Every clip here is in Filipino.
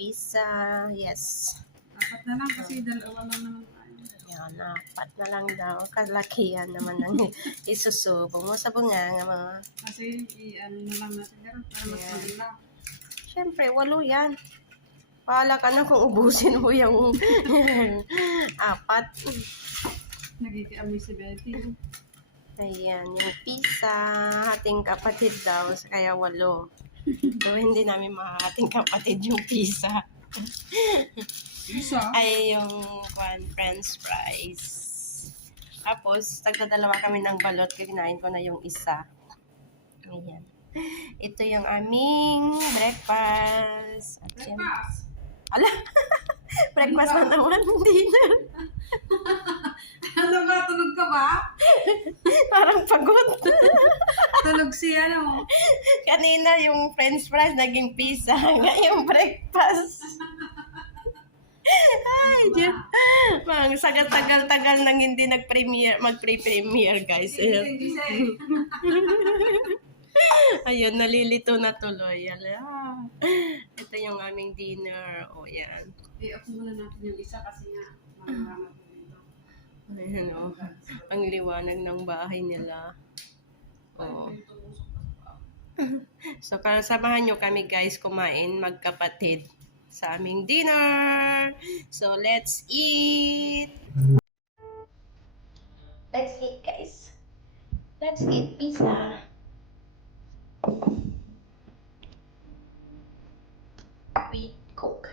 pizza. Yes. Apat na lang kasi dalawa lang naman tayo. Yan, apat na lang daw. Kalakihan naman ng isusubo mo sa bunganga mo. Kasi i-ano na lang natin yan para mas Yeah. maganda. Siyempre, 8 yan. Paala ka na kung ubusin mo yung 4. Nagikiamoy si Betty. Ayan, yung pizza. Ating kapatid daw, kaya 8. So, hindi namin makahating kapatid yung pizza. Isa? Ay, yung french fries. Tapos, tagdadalawa kami ng balot. Kinain ko na yung isa. Ayan. Ito yung aming breakfast. At yan. Breakfast! Ala! Breakfast na naman, dinner. Ano ba? Tulog ka ba? Parang pagod. Tulog siya, no? Kanina yung french fries naging pizza. Ngayong breakfast. Ay, Diyos. Mang, tagal-tagal nang hindi mag-pre-premiere, guys. Gising. Ayun, nalilito na tuloy. Ala. Ito yung aming dinner. O, yan. I-off muna natin yung isa kasi nga malalaman ko dito. Ayan, o. Ang liwanag ng bahay nila. O. So, samahan nyo kami, guys, kumain, magkapatid sa aming dinner. So, let's eat. Let's eat, guys. Let's eat pizza. With Coke.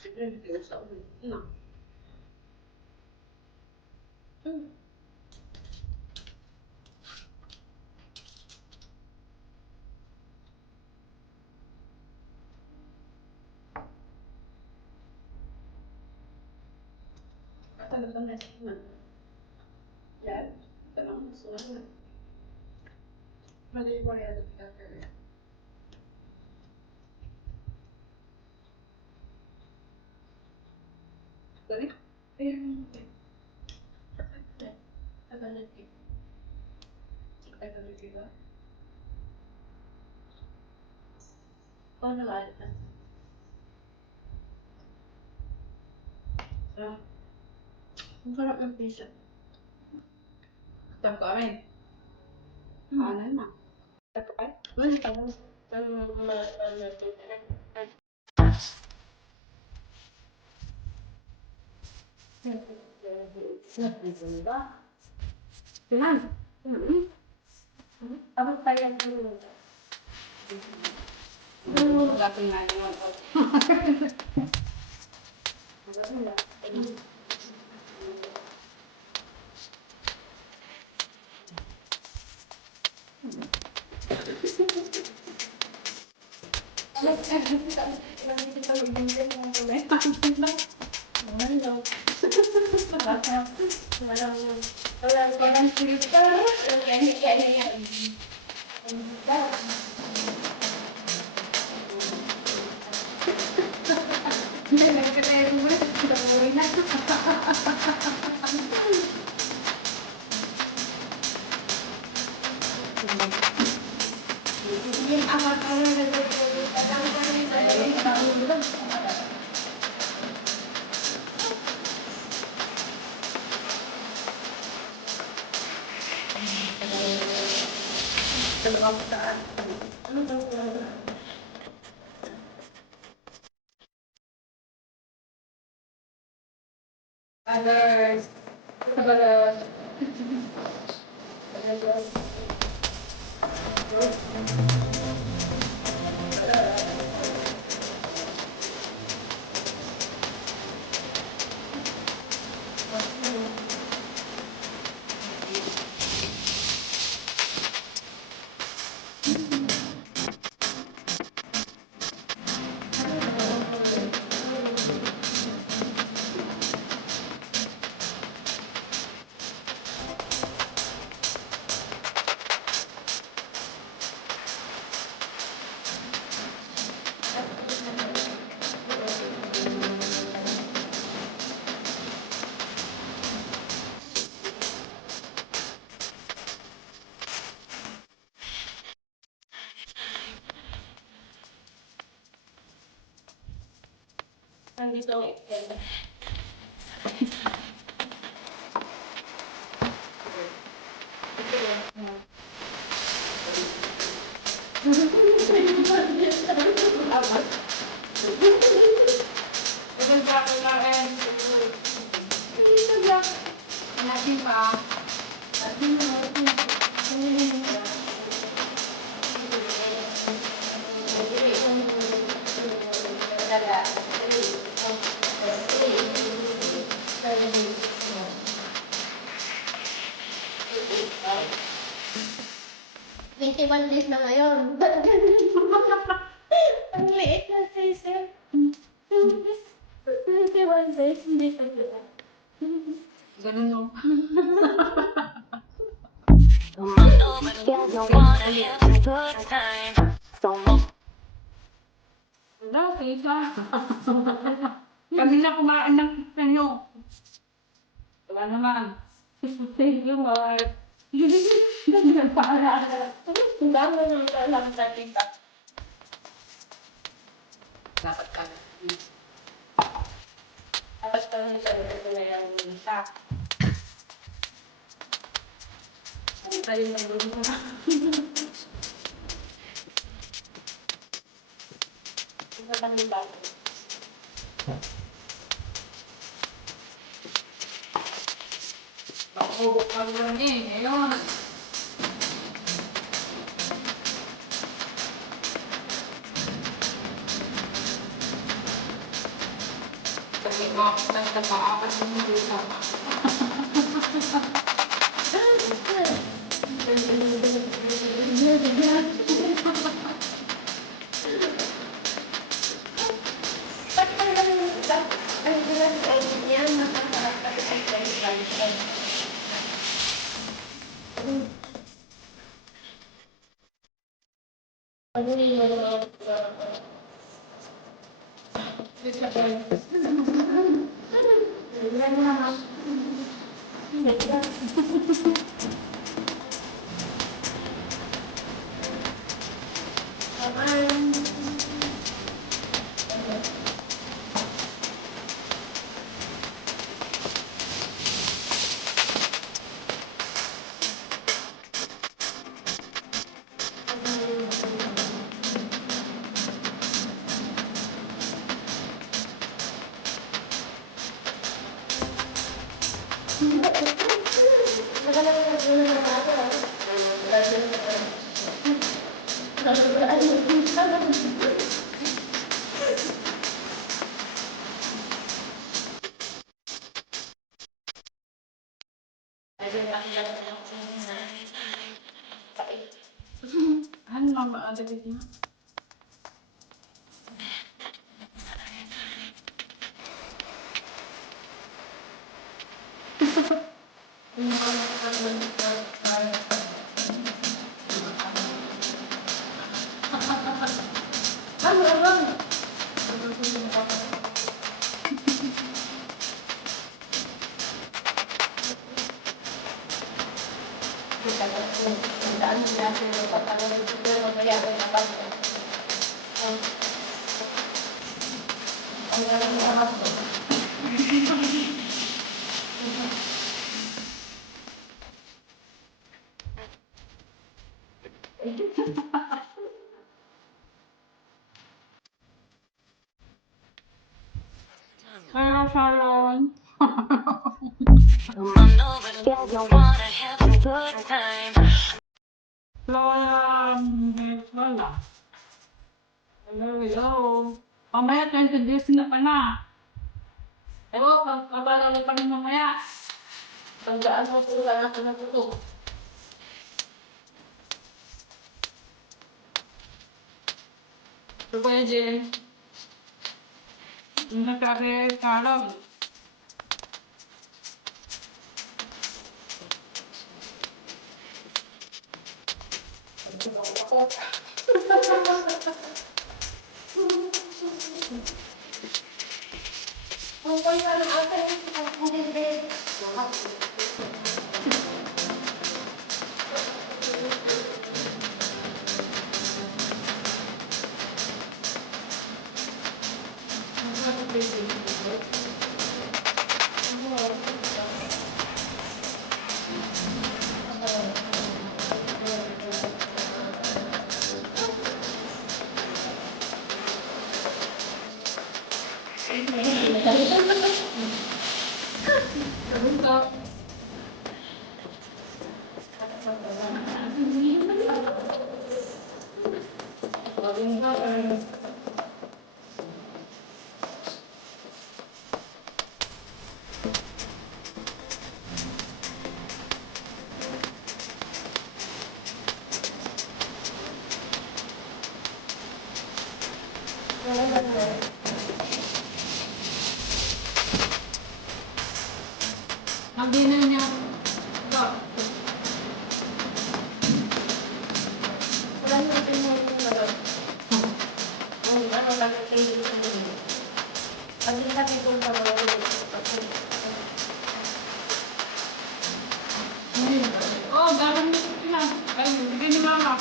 Siyempre, hindi ko sa ulit. No. Talagang nasiman. Yan. Talagang nasiman. Mali mo yan. Sorry? Ayun. Tagalagi. Tagalagi ba? Paano ba? Ang sarap ng pizza. Tama ko amin. Ano na? Tama ka? Ano tama? Pinan? Apa tayo dulu? Wala ko nga naman. Others. Nandito ang item. One days na ngayon. Ang liit na size. 21 days, hindi pa sila. Ganun yung... Wala, kaysa. Kami na kumain ng penyo. Wala naman. Thank you, Lord. Nagpaalala. Ang dami nang alam sa tita. Dapat ka na. Dapat ka na sa ito na yung isa. Tayo na yung mga. Ito lang yung bago. Bakubok ka mo lang eh. Ayun. Kasi nagpaapat yung mga. Ano lang ba ang dalit niya? Hello, Sharon. Wala. Hello. Mamaya 20 days na pa na. Ewan, pagkabalalo pa rin mamaya. Tandaan mo po wala ka na po. Kuya Jen. Nagkakit kalog. Thank you. Ang dinner niya. Ito. Wala nang pinag yung balot. Ano lang yung tingin sa dulo. Pag hindi natin kung pag-balot. Oh, gagawin niyo sila. Ay, hindi ni mama.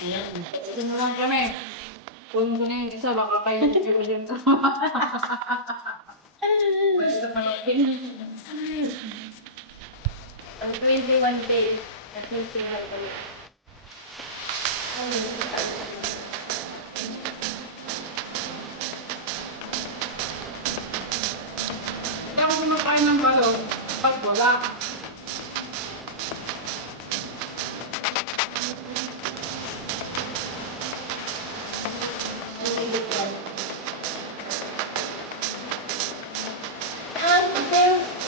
Ito naman kami. Kung ko na yung isa, baka kayo yung din. Basta panotin. Ang 21 days. At 21 days. Hindi ako kumakain ng balon. Pag wala.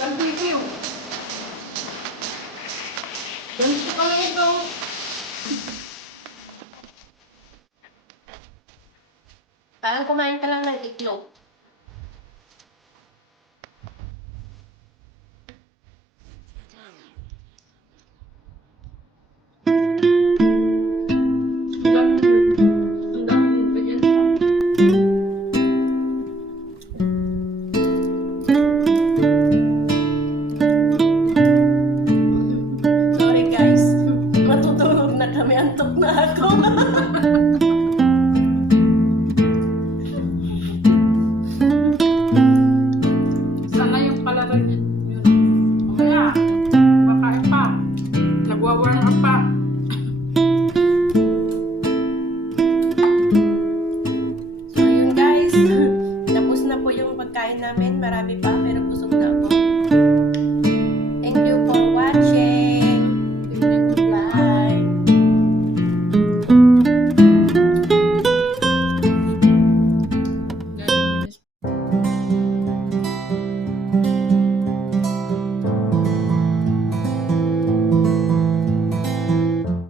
Ang bibig. Ganito pala ito. Parang kumain ka lang ng itlog.